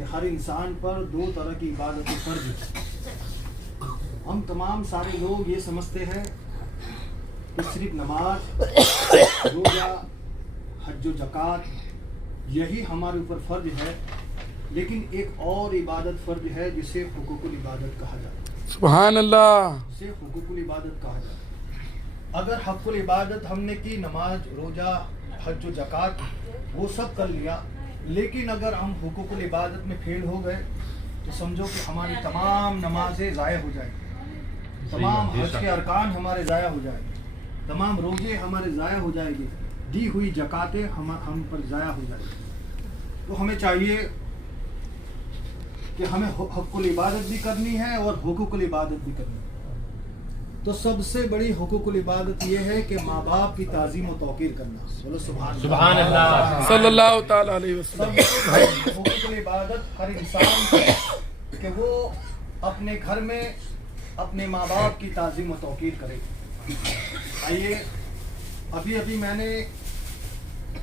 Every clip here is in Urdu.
کہ ہر انسان پر دو طرح کی عبادت فرض ہے. ہم تمام سارے لوگ یہ سمجھتے ہیں کہ صرف نماز، روزہ، حج و زکوٰۃ یہی ہمارے اوپر فرض ہے، لیکن ایک اور عبادت فرض ہے جسے حقوق العبادت کہا جاتا ہے. سبحان اللہ. جسے حقوق العبادت کہا جاتا ہے. اگر حق العبادت ہم نے کی، نماز، روزہ، حج و زکوٰۃ وہ سب کر لیا، لیکن اگر ہم حقوق العبادت میں فیل ہو گئے تو سمجھو کہ ہماری تمام نمازیں ضائع ہو جائیں گی، تمام حج کے ارکان ہمارے ضائع ہو جائیں گے، تمام روزے ہمارے ضائع ہو جائیں گے، دی ہوئی زکاتیں ہم پر ضائع ہو جائیں گی. تو ہمیں چاہیے کہ ہمیں حق العبادت بھی کرنی ہے اور حقوق العبادت بھی کرنی ہے. تو سب سے بڑی حقوق العبادت یہ ہے کہ ماں باپ کی تعظیم و توقیر کرنا. بولو سبحان اللہ. صلی اللہ تعالی علیہ وسلم. سب سے بڑی حقوق العبادت ہر انسان کو کہ وہ اپنے گھر میں اپنے ماں باپ کی تعظیم و توقیر کرے. آئیے، ابھی میں نے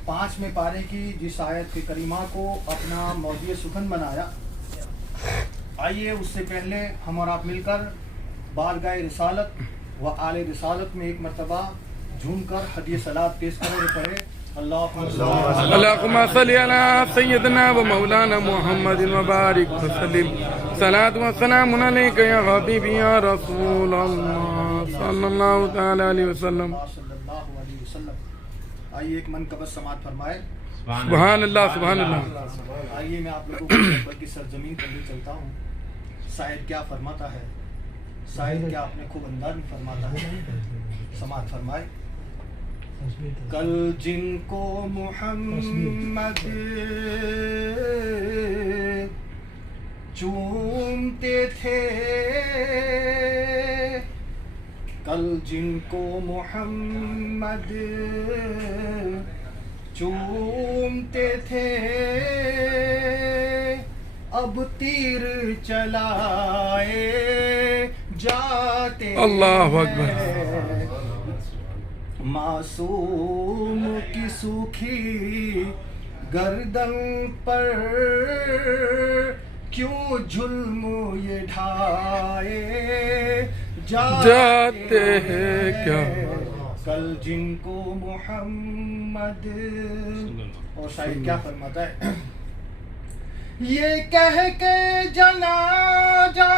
5ویں پارے کی جس آیت کے کریمہ کو اپنا موضوع سخن بنایا، آئیے اس سے پہلے ہم اور آپ مل کر بارگاہ رسالت و آل رسالت میں ایک مرتبہ جھوم کر ہدیہ صلات پیش کریں اور پڑھے اللہم صلی علی سیدنا و مولانا محمد وبارک وسلم. صلاۃ و سلام علیک یا حبیبی یا رسول اللہ صلی اللہ تعالی علیہ وسلم. آئیے ایک منقبت سماعت فرمائے. سبحان اللہ. سبحان اللہ. آئیے میں آپ لوگوں کو اکبر کی سرزمین پر لے چلتا ہوں. شاعر کیا فرماتا ہے، شاعر کیا اپنے خوب انداز میں فرماتا ہے. سماعت فرمائے. کل جن کو محمد چومتے تھے، کل جن کو محمد چومتے تھے، اب تیر چلائے جاتے اللہ اکبر. معصوم کی سوکھی گردن پر کیوں ظلم یہ ڈھائے جاتے ہیں کیا. کل جن کو محمد. اور شاعر کیا فرماتا ہے، یہ کہہ کے جنازہ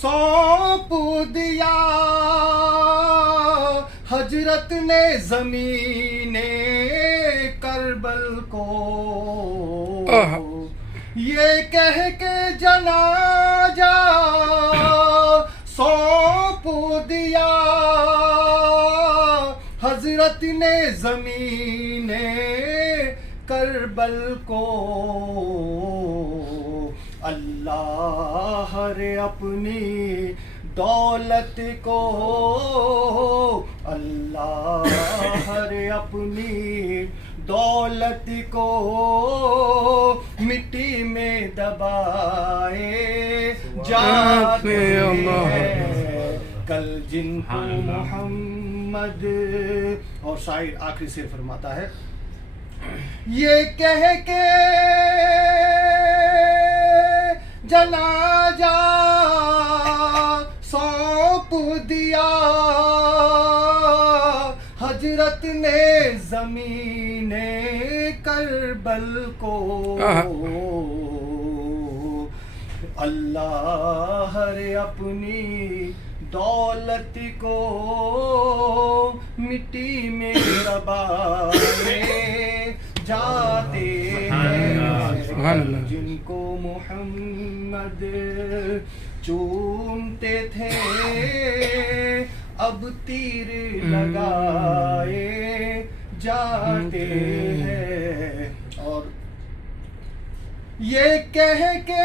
سونپ دیا حضرت نے زمین کربل کو. یہ کہہ کے جنازہ سونپ دیا حضرت نے زمین کربل کو. اللہ رے اپنی دولت کو، اللہ رے اپنی دولت کو مٹی میں دبائے جاتے ہیں. کل جن کو محمد. اور شاعر آخری سے فرماتا ہے، یہ کہہ کے جنازہ سونپ دیا حضرت نے زمین کربل کو. اللہ رے اپنی دولت کو مٹی میں دبائے جاتے ہیں. جن کو محمد چومتے تھے، اب تیر لگائے جاتے ہیں. اور یہ کہہ کے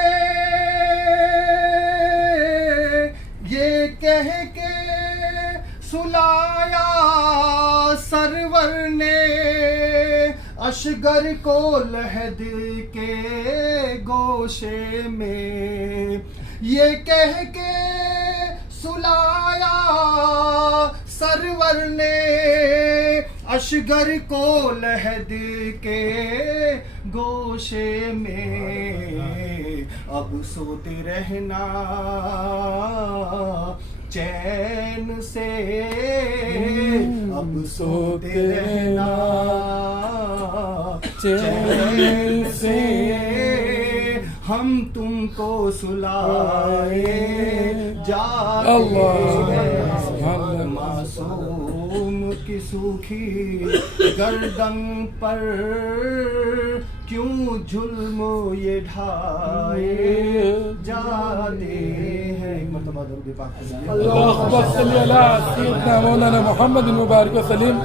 سلایا سرور نے اشگر کو لحد کے گوشے میں. یہ کہہ کے سلایا سرور نے اشگر کو لحد کے گوشے میں اب سوتے رہنا چین سے، اب سوتے رہنا چین سے، ہم تم کو سلائے جاتے ہیں، معصوم کی سوکھی گردن پر کیوں ظلم یہ ڈھائے جاتے ہیں۔ ایک مرتبہ درود پاک پڑھیے۔ اللہم صلی علی سیدنا مولانا محمد مبارک وسلم،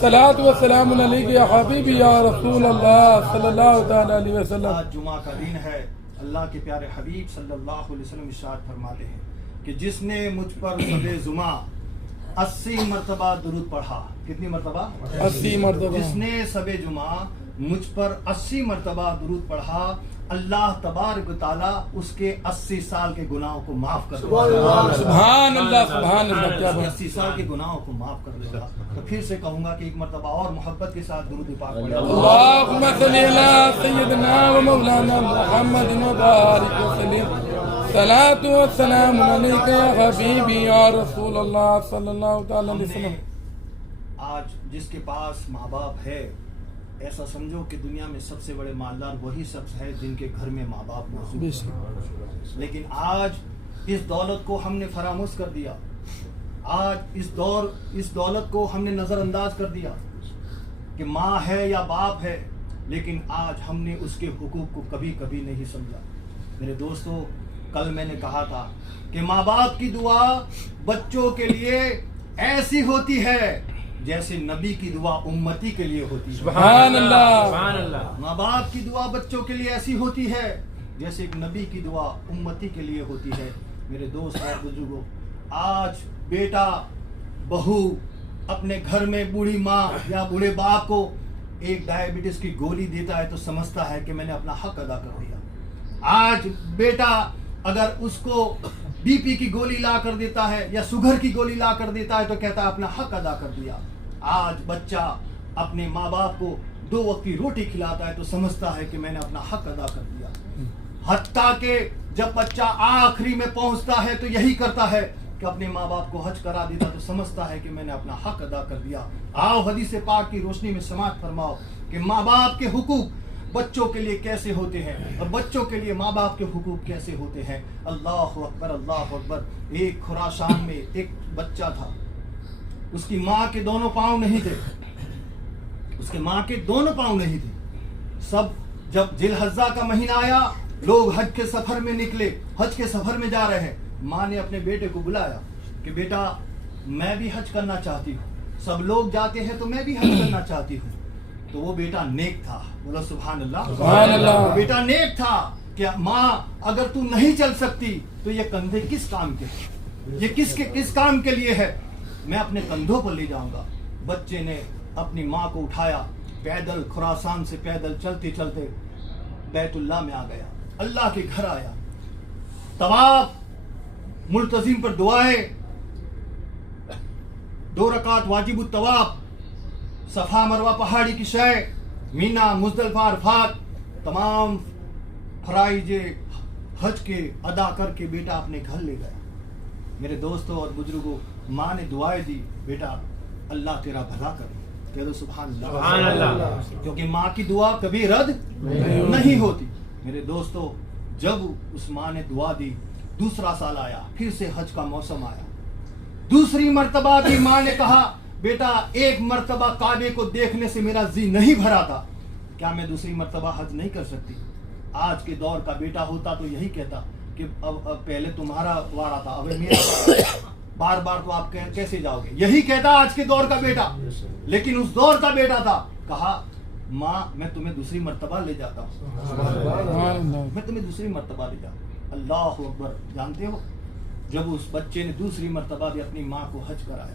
صلاۃ و سلام علیک یا حبیبی یا رسول اللہ صلی اللہ تعالی علیہ وسلم۔ آج جمعہ کا دن ہے، اللہ کے پیارے حبیب صلی اللہ علیہ وسلم ارشاد فرماتے ہیں کہ جس نے مجھ پر شب جمعہ 80 مرتبہ درود پڑھا، کتنی مرتبہ؟ 80 مرتبہ۔ جس نے شب جمعہ مجھ پر 80 مرتبہ درود پڑھا، اللہ تبارک و تعالیٰ اس کے 80 سال کے گناہوں کو معاف کر دے گا۔ سبحان اللہ، سبحان اللہ، کیا بات۔ 80 سال کے گناہوں کو معاف کر دے گا۔ تو پھر سے کہوں گا کہ ایک مرتبہ اور محبت کے ساتھ درود پاک پڑھیں۔ اللہم صلی علی سیدنا و مولانا محمد مبارک وسلم، صلاۃ و سلام علیک یا حبیبی یا رسول اللہ صلی اللہ تعالی علیہ وسلم۔ آج جس کے پاس ماں باپ ہے، ایسا سمجھو کہ دنیا میں سب سے بڑے مالدار وہی شخص ہے جن کے گھر میں ماں باپ موجود ہیں، لیکن آج اس دولت کو ہم نے فراموش کر دیا، آج اس دولت کو ہم نے نظر انداز کر دیا کہ ماں ہے یا باپ ہے، لیکن آج ہم نے اس کے حقوق کو کبھی کبھی نہیں سمجھا۔ میرے دوستو، کل میں نے کہا تھا کہ ماں باپ کی دعا بچوں کے لیے ایسی ہوتی ہے جیسے نبی کی دعا امتی کے لیے ہوتی ہے۔ سبحان اللہ۔ ماں باپ کی دعا بچوں کے لیے ایسی ہوتی ہے جیسے ایک نبی کی دعا امتی کے لیے ہوتی ہے۔ میرے دوست اور بزرگوں، آج بیٹا بہو اپنے گھر میں بوڑھی ماں یا بوڑھے باپ کو ایک ڈائبٹیز کی گولی دیتا ہے تو سمجھتا ہے کہ میں نے اپنا حق ادا کر دیا۔ آج بیٹا اگر اس کو بی پی کی گولی لا کر دیتا ہے یا شوگر کی گولی لا کر دیتا ہے تو کہتا ہے اپنا حق ادا کر دیا۔ آج بچہ اپنے ماں باپ کو 2 وقت کی روٹی کھلاتا ہے تو سمجھتا ہے کہ میں نے اپنا حق ادا کر دیا۔ حتیٰ کہ جب بچہ آخری میں پہنچتا ہے تو یہی کرتا ہے کہ اپنے ماں باپ کو حج کرا دیتا تو سمجھتا ہے کہ میں نے اپنا حق ادا کر دیا۔ آؤ حدیث پاک کی روشنی میں سماعت فرماؤ کہ ماں باپ کے حقوق بچوں کے لیے کیسے ہوتے ہیں اور بچوں کے لیے ماں باپ کے حقوق کیسے ہوتے ہیں۔ اللہ اکبر، اللہ اکبر۔ ایک خراسان میں ایک بچہ تھا، اس کی ماں کے دونوں پاؤں نہیں تھے، اس کے ماں کے دونوں پاؤں نہیں تھے۔ سب جب ذی الحجہ کا مہینہ آیا، لوگ حج کے سفر میں نکلے، حج کے سفر میں جا رہے ہیں۔ ماں نے اپنے بیٹے کو بلایا کہ بیٹا میں بھی حج کرنا چاہتی ہوں، سب لوگ جاتے ہیں تو میں بھی حج کرنا چاہتی ہوں۔ تو وہ بیٹا نیک تھا، بولو سبحان اللہ، سبحان اللہ۔ بیٹا نیک تھا کہ ماں اگر تو نہیں چل سکتی تو یہ کندھے کس کام کے ہیں، یہ کس کام کے لیے ہے، میں اپنے کندھوں پر لے جاؤں گا۔ بچے نے اپنی ماں کو اٹھایا، پیدل خراسان سے پیدل چلتے چلتے بیت اللہ میں آ گیا، اللہ کے گھر آیا، طواف ملتزم پر دعائیں، 2 رکعت واجب الطواف، صفا مروہ پہاڑی کی شے، مینا مزدلفہ عرفات، تمام فرائض حج کے ادا کر کے بیٹا اپنے گھر لے گیا۔ میرے دوستوں اور بزرگوں، ماں نے دعائیں دی، بیٹا اللہ تیرا بھلا کرے، کہہ دو سبحان اللہ، کیونکہ ماں کی دعا کبھی رد نہیں ہوتی۔ میرے دوستوں، جب اس ماں نے دعا دی، دوسرا سال آیا، پھر سے حج کا موسم آیا، دوسری مرتبہ بھی ماں نے کہا بیٹا ایک مرتبہ کعبے کو دیکھنے سے میرا جی نہیں بھرا تھا، کیا میں دوسری مرتبہ حج نہیں کر سکتی؟ آج کے دور کا بیٹا ہوتا تو یہی کہتا کہ اب پہلے تمہارا وارا تھا، اب میرا وارا ہے، بار بار تو آپ کیسے جاؤ گے، یہی کہتا آج کے دور کا بیٹا۔ لیکن اس دور کا بیٹا تھا، کہا ماں میں تمہیں دوسری مرتبہ لے جاتا ہوں، میں تمہیں دوسری مرتبہ لے جاتا ہوں۔ اللہ اکبر۔ جانتے ہو جب اس بچے نے دوسری مرتبہ بھی اپنی ماں کو حج کرایا،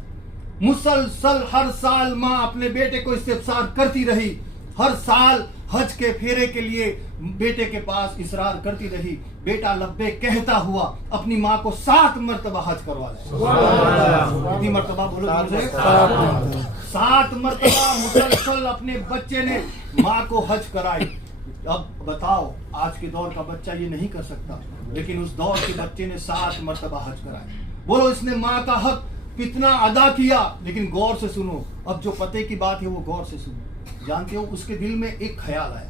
مسلسل ہر سال ماں اپنے بیٹے کو استفسار کرتی رہی، ہر سال حج کے پھیرے کے لیے بیٹے کے پاس اصرار کرتی رہی، بیٹا لبیک کہتا ہوا اپنی ماں کو 7 مرتبہ حج کروا لیا۔ کتنی مرتبہ بولو؟ 7 مرتبہ مسلسل اپنے بچے نے ماں کو حج کرائی۔ اب بتاؤ آج کے دور کا بچہ یہ نہیں کر سکتا، لیکن اس دور کے بچے نے 7 مرتبہ حج کرائے. بولو اس نے ماں کا حق کتنا ادا کیا. لیکن غور سے سنو، اب جو پتے کی بات ہے وہ غور سے سنو. جانتے ہو اس کے دل میں ایک خیال آیا.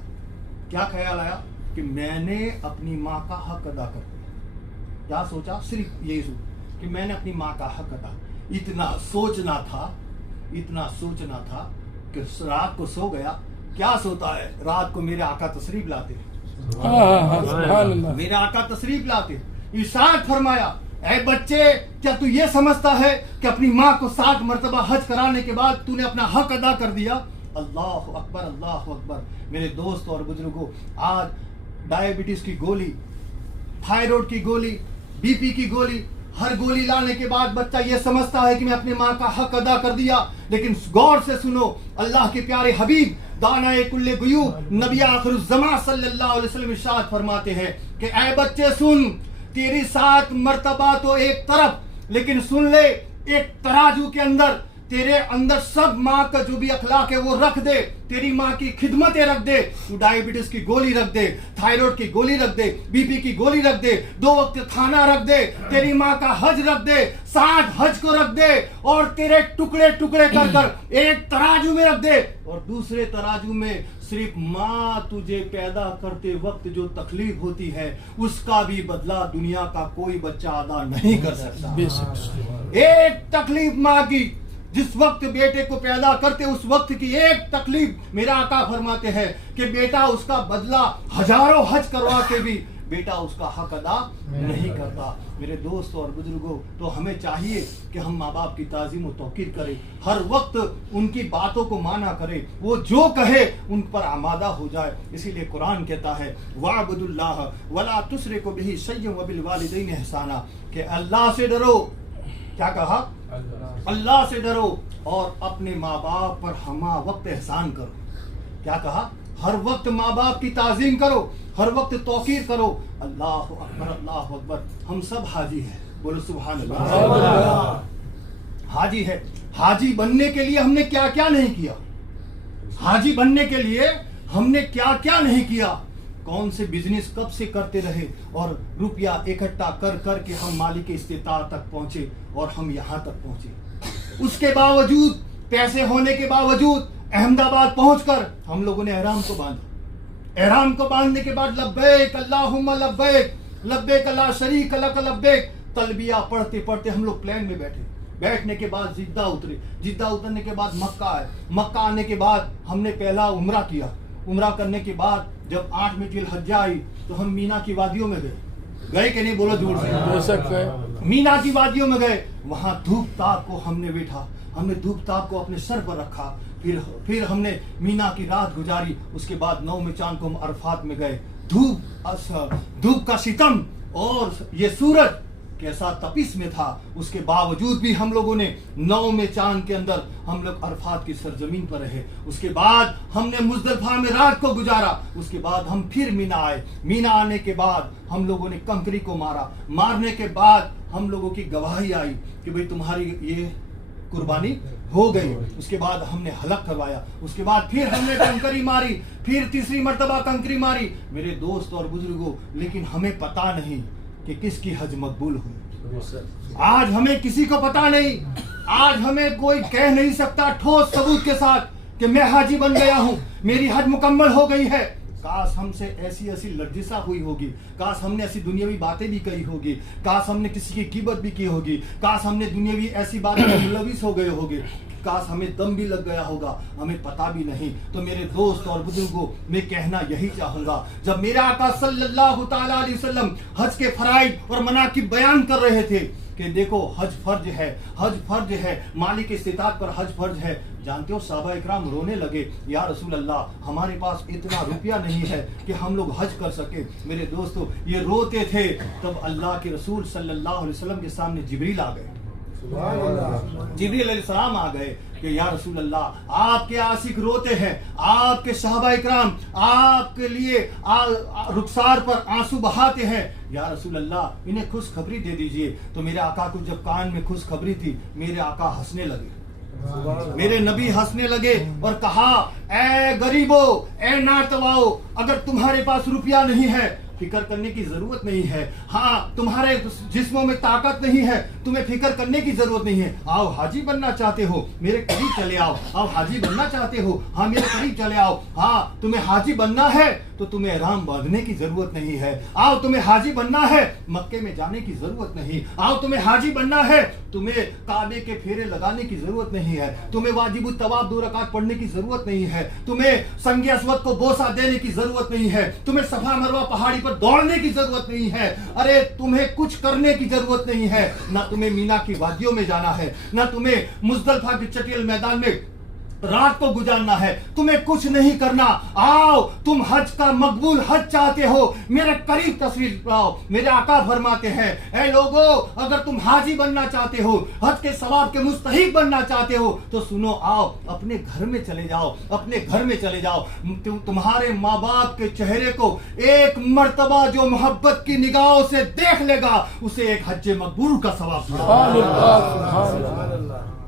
کیا خیال آیا؟ کہ میں نے اپنی ماں کا حق ادا کر دیا. کیا سوچا؟ صرف یہی سوچ کہ میں نے اپنی ماں کا حق ادا. اتنا سوچنا تھا کہ رات کو سو گیا. کیا سوتا ہے؟ رات کو میرے آقا تشریف لاتے میرے آقا تشریف لاتے. ارشاد فرمایا اے بچے، کیا تو یہ سمجھتا ہے کہ اپنی ماں کو 7 مرتبہ حج کرانے کے بعد تو نے اپنا حق ادا کر دیا؟ اللہ اکبر، اللہ اکبر. میرے دوست اور بزرگوں، آج ڈائبٹیز کی گولی، تھائرائیڈ کی گولی، بی پی کی گولی، ہر گولی لانے کے بعد بچہ یہ سمجھتا ہے کہ میں اپنی ماں کا حق ادا کر دیا. لیکن غور سے سنو، اللہ کے پیارے حبیب دانا کل غیوب نبی آخر الزمان صلی اللہ علیہ وسلم ارشاد فرماتے ہیں کہ اے بچے سن، تیری 7 مرتبہ تو ایک طرف، لیکن سن لے ایک ترازو کے اندر تیرے اندر سب ماں کا جو بھی اخلاق ہے وہ رکھ دے. تیری ماں کی خدمتیں رکھ دے. ڈائبٹیز کی گولی رکھ دے، تھائرائیڈ کی گولی رکھ دے، بی پی کی گولی رکھ دے، 2 وقت کھانا رکھ دے، تیری ماں کا حج رکھ دے، 7 حج کو رکھ دے، اور تیرے ٹکڑے ٹکڑے کر ایک ترازو میں رکھ دے، اور دوسرے ترازو میں صرف ماں تجھے پیدا کرتے وقت جو تکلیف ہوتی ہے اس کا بھی بدلہ دنیا کا کوئی بچہ ادا نہیں کر سکتا. ایک تکلیف ماں کی جس وقت بیٹے کو پیدا کرتے اس وقت کی ایک تکلیف، میرا آقا فرماتے ہیں کہ بیٹا اس کا بدلہ ہزاروں حج کروا کے بھی بیٹا اس کا حق ادا نہیں کرتا. میرے دوست اور بزرگوں، تو ہمیں چاہیے کہ ہم ماں باپ کی تعظیم و توقیر کریں، ہر وقت ان کی باتوں کو مانا کریں، وہ جو کہے ان پر آمادہ ہو جائے. اسی لیے قرآن کہتا ہے وَاعْبُدُوا اللَّهَ وَلَا تُشْرِكُوا بِهِ شَيْئًا وَبِالْوَالِدَيْنِ إِحْسَانًا، کہ اللہ سے ڈرو. کیا کہا؟ اللہ سے ڈرو اور اپنے ماں باپ پر ہمہ وقت احسان کرو. کیا کہا؟ ہر وقت ماں باپ کی تعظیم کرو، ہر وقت توقیر کرو. اللہ اکبر، اللہ اکبر. ہم سب حاجی ہیں، بولو سبحان اللہ. حاجی ہے. حاجی بننے کے لیے ہم نے کیا کیا نہیں کیا. حاجی بننے کے لیے ہم نے کیا کیا نہیں کیا. کون سے بزنس کب سے کرتے رہے اور روپیہ اکٹھا کر کے ہم مالک استطاعت تک پہنچے اور ہم یہاں تک پہنچے. اس کے باوجود، پیسے ہونے کے باوجود احمد آباد پہنچ کر ہم لوگوں نے احرام کو باندھا. احرام کو باندھنے کے بعد لبیک اللہم لبیک لبیک لا شریک لک لبیک تلبیہ پڑھتے پڑھتے ہم لوگ پلین میں بیٹھے. بیٹھنے کے بعد جدہ اترے. جدہ اترنے کے بعد مکہ آئے. مکہ آنے کے بعد ہم نے پہلا عمرہ کیا. عمرہ کرنے کے بعد جب 8 ذی الحجہ آئی تو ہم مینا کی وادیوں میں گئے کہ نہیں؟ بولو جوڑ سے. مینا کی وادیوں میں گئے. وہاں دھوپ تاپ کو ہم نے بیٹھا. ہم نے دھوپ تاپ کو اپنے سر پر رکھا. پھر ہم نے مینا کی رات گزاری. اس کے بعد 9 چاند کو ہم عرفات میں گئے. دھوپ کا ستم اور یہ سورج کیسا تپس میں تھا، اس کے باوجود بھی ہم لوگوں نے 9 چاند کے اندر ہم لوگ عرفات کی سرزمین پر رہے. اس کے بعد ہم نے مزدلفہ میں رات کو گزارا. اس کے بعد ہم پھر مینا آئے. مینا آنے کے بعد ہم لوگوں نے کنکری کو مارا. مارنے کے بعد ہم لوگوں کی گواہی آئی کہ بھئی تمہاری یہ قربانی ہو گئی. اس کے بعد ہم نے حلق کروایا. اس کے بعد پھر ہم نے کنکری ماری. پھر تیسری مرتبہ کنکری ماری. میرے دوست اور بزرگوں، لیکن ہمیں پتا نہیں کہ کس کی حج مقبول ہوئی. آج ہمیں کسی کو پتا نہیں. آج ہمیں کوئی کہہ نہیں سکتا ٹھوس ثبوت کے ساتھ کہ میں حاجی بن گیا ہوں، میری حج مکمل ہو گئی ہے. کاش ہم سے ایسی لرزشیں ہوئی ہوگی. کاش ہم نے ایسی دنیاوی باتیں بھی کہی ہوگی. کاش ہم نے کسی کی غیبت بھی کی ہوگی. کاش ہم نے دنیاوی ایسی باتیں میں ملوث ہو گئے ہوگے. کاش ہمیں دم بھی لگ گیا ہوگا، ہمیں پتا بھی نہیں. تو میرے دوست اور بزرگوں، میں کہنا یہی چاہوں گا، جب میرے آقا صلی اللہ تعالی علیہ وسلم حج کے فرائض اور مناقب بیان کر رہے تھے کہ دیکھو حج فرض ہے، حج فرض ہے، مالک استطاعت پر حج فرض ہے. جانتے ہو صحابہ اکرام رونے لگے، یا رسول اللہ ہمارے پاس اتنا روپیہ نہیں ہے کہ ہم لوگ حج کر سکے. میرے دوستو یہ روتے تھے. تب اللہ کے رسول صلی اللہ علیہ وسلم کے سامنے جبریل آ گئے. جبریل علیہ السلام آ گئے کہ یا رسول اللہ آپ کے عاشق روتے ہیں، آپ کے صحابہ اکرام آپ کے لیے رخسار پر آنسو بہاتے ہیں. یا رسول اللہ انہیں خوشخبری دے دیجئے. تو میرے آقا کو جب کان میں خوشخبری تھی، میرے آقا ہنسنے لگے. میرے نبی ہنسنے لگے اور کہا اے غریبو، اے ناتواؤ، اگر تمہارے پاس روپیہ نہیں ہے فکر کرنے کی ضرورت نہیں ہے، ہاں تمہارے جسموں میں طاقت نہیں ہے تمہیں فکر کرنے کی ضرورت نہیں ہے، آؤ حاجی بننا چاہتے ہو میرے قریب چلے آؤ، آؤ حاجی بننا چاہتے ہو ہاں میرے قریب چلے آؤ، ہاں تمہیں حاجی بننا ہے تو تمہیں احرام باندھنے کی ضرورت نہیں ہے، آؤ تمہیں حاجی بننا ہے مکے میں جانے کی ضرورت نہیں، آؤ تمہیں حاجی بننا ہے تمہیں کعبے کے پھیرے لگانے کی ضرورت نہیں ہے، تمہیں واجب الطواف 2 رکعت پڑھنے کی ضرورت نہیں ہے، تمہیں سنگ اسود کو بوسہ دینے کی ضرورت نہیں ہے، تمہیں صفا مروہ پہاڑی پر دوڑنے کی ضرورت نہیں ہے، ارے تمہیں کچھ کرنے کی ضرورت نہیں ہے، نہ تمہیں مینا کی وادیوں میں جانا ہے، نہ تمہیں مزدلفہ کے چٹیل میدان میں رات کو گزارنا ہے، تمہیں کچھ نہیں کرنا، آؤ تم حج کا مقبول حج چاہتے ہو میرے قریب تشریف لاؤ، میرے آقا فرماتے ہیں اے لوگو اگر تم حاجی بننا چاہتے ہو، حج کے ثواب کے مستحق بننا چاہتے ہو تو سنو، آؤ اپنے گھر میں چلے جاؤ، اپنے گھر میں چلے جاؤ، تمہارے ماں باپ کے چہرے کو ایک مرتبہ جو محبت کی نگاہوں سے دیکھ لے گا اسے ایک حج مقبول کا ثواب ملے۔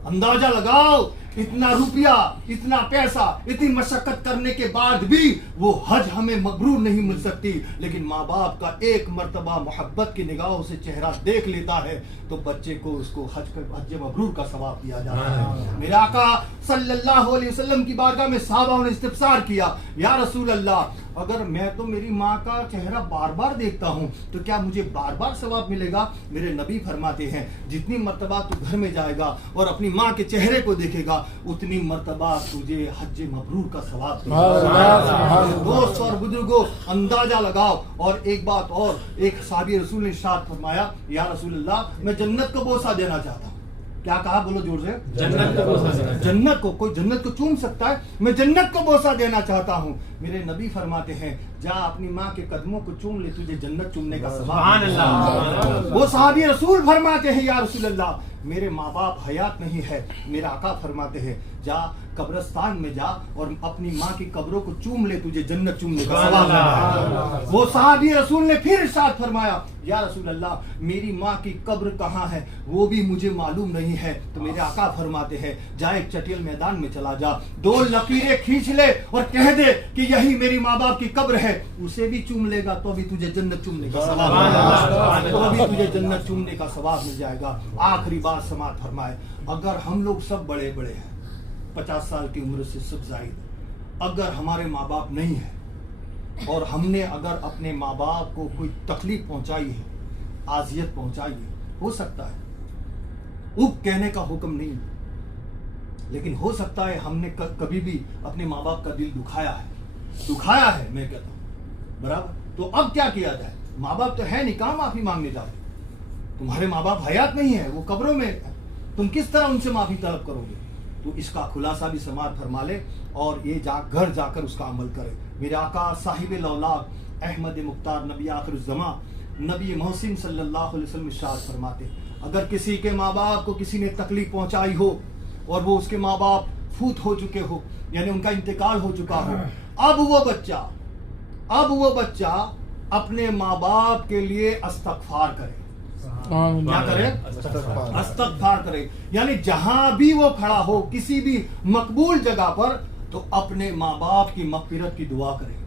اندازہ لگاؤ، اتنا روپیہ، اتنا پیسہ، اتنی مشقت کرنے کے بعد بھی وہ حج ہمیں مبرور نہیں مل سکتی، لیکن ماں باپ کا ایک مرتبہ محبت کی نگاہوں سے چہرہ دیکھ لیتا ہے تو بچے کو اس کو حج مبرور کا ثواب دیا جاتا ہے۔ میرے آقا صلی اللہ علیہ وسلم کی بارگاہ میں صحابہ نے استفسار کیا، یا رسول اللہ اگر میں تو میری ماں کا چہرہ بار بار دیکھتا ہوں تو کیا مجھے بار بار ثواب ملے گا؟ میرے نبی فرماتے ہیں جتنی مرتبہ تو گھر میں جائے گا اور اپنی ماں کے چہرے کو دیکھے گا اتنی مرتبہ تجھے حج مبرور کا ثواب ملے گا۔ دوست اور بزرگوں اندازہ لگاؤ۔ اور ایک بات اور، ایک صحابی رسول نے ارشاد فرمایا یا رسول اللہ میں جنت کو بوسہ دینا چاہتا ہوں۔ کیا کہا؟ بولو زور سے۔ جنت کو بوسہ دینا۔ جنت کو، کوئی جنت کو چوم سکتا ہے؟ میں جنت کو بوسہ دینا چاہتا ہوں۔ میرے نبی فرماتے ہیں جا اپنی ماں کے قدموں کو چوم لے، تجھے جنت چومنے کا ثواب۔ وہ صحابی رسول فرماتے ہیں یا رسول اللہ میرے ماں باپ حیات نہیں ہے، میرا آقا فرماتے ہیں جا قبرستان میں جا اور اپنی ماں کی قبروں کو چوم لے، تجھے جنت چومنے کا ثواب۔ وہ صحابی رسول نے پھر ارشاد فرمایا یا رسول اللہ میری ماں کی قبر کہاں ہے وہ بھی مجھے معلوم نہیں ہے، تو میرے آقا فرماتے ہیں جا ایک چٹیل میدان میں چلا جا، 2 لکیریں کھینچ لے اور کہہ دے کہ یہی میری ماں باپ کی قبر ہے، اسے بھی چوم لے گا تو بھی تجھے جنت چومنے کا ثواب، تو بھی تجھے جنت چومنے کا ثواب مل جائے گا۔ آخری بات سماعت فرمائے، اگر ہم لوگ سب بڑے بڑے ہیں 50 سال کی عمر سے سب زائد، اگر ہمارے ماں باپ نہیں ہیں اور ہم نے اگر اپنے ماں باپ کو کوئی تکلیف پہنچائی ہے، اذیت پہنچائی ہے، ہو سکتا ہے اف کہنے کا حکم نہیں، لیکن ہو سکتا ہے ہم نے کبھی بھی اپنے ماں باپ کا دل دکھایا ہے، میں کہتا ہوں برابر، تو اب کیا کیا جائے؟ ماں باپ تو ہے نہیں، کہاں معافی مانگنے جاؤ؟ تمہارے ماں باپ حیات نہیں ہے، وہ قبروں میں، تم کس طرح ان سے معافی طلب کرو گے؟ تو اس کا خلاصہ بھی سماعت فرما لے اور یہ گھر جا کر اس کا عمل کرے۔ میرے آقا صاحب الاولاد احمد مختار نبی آخر الزمان نبی محسن صلی اللہ علیہ وسلم ارشاد فرماتے اگر کسی کے ماں باپ کو کسی نے تکلیف پہنچائی ہو اور وہ اس کے ماں باپ فوت ہو چکے ہو، یعنی ان کا انتقال ہو چکا ہو، اب وہ بچہ اپنے ماں باپ کے لیے استغفار کرے، کیا کرے؟ استغفار کرے، یعنی جہاں بھی وہ کھڑا ہو کسی بھی مقبول جگہ پر تو اپنے ماں باپ کی مغفرت کی دعا کرے۔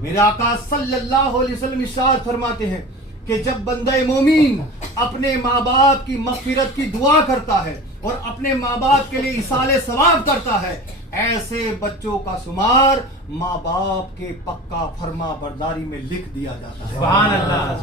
میرے آقا صلی اللہ علیہ وسلم ارشاد فرماتے ہیں کہ جب بندہ مومن اپنے ماں باپ کی مغفرت کی دعا کرتا ہے اور اپنے ماں باپ کے لیے ایصال ثواب کرتا ہے، ایسے بچوں کا شمار ماں باپ کے پکا فرما برداری میں لکھ دیا جاتا ہے۔ سبحان اللہ۔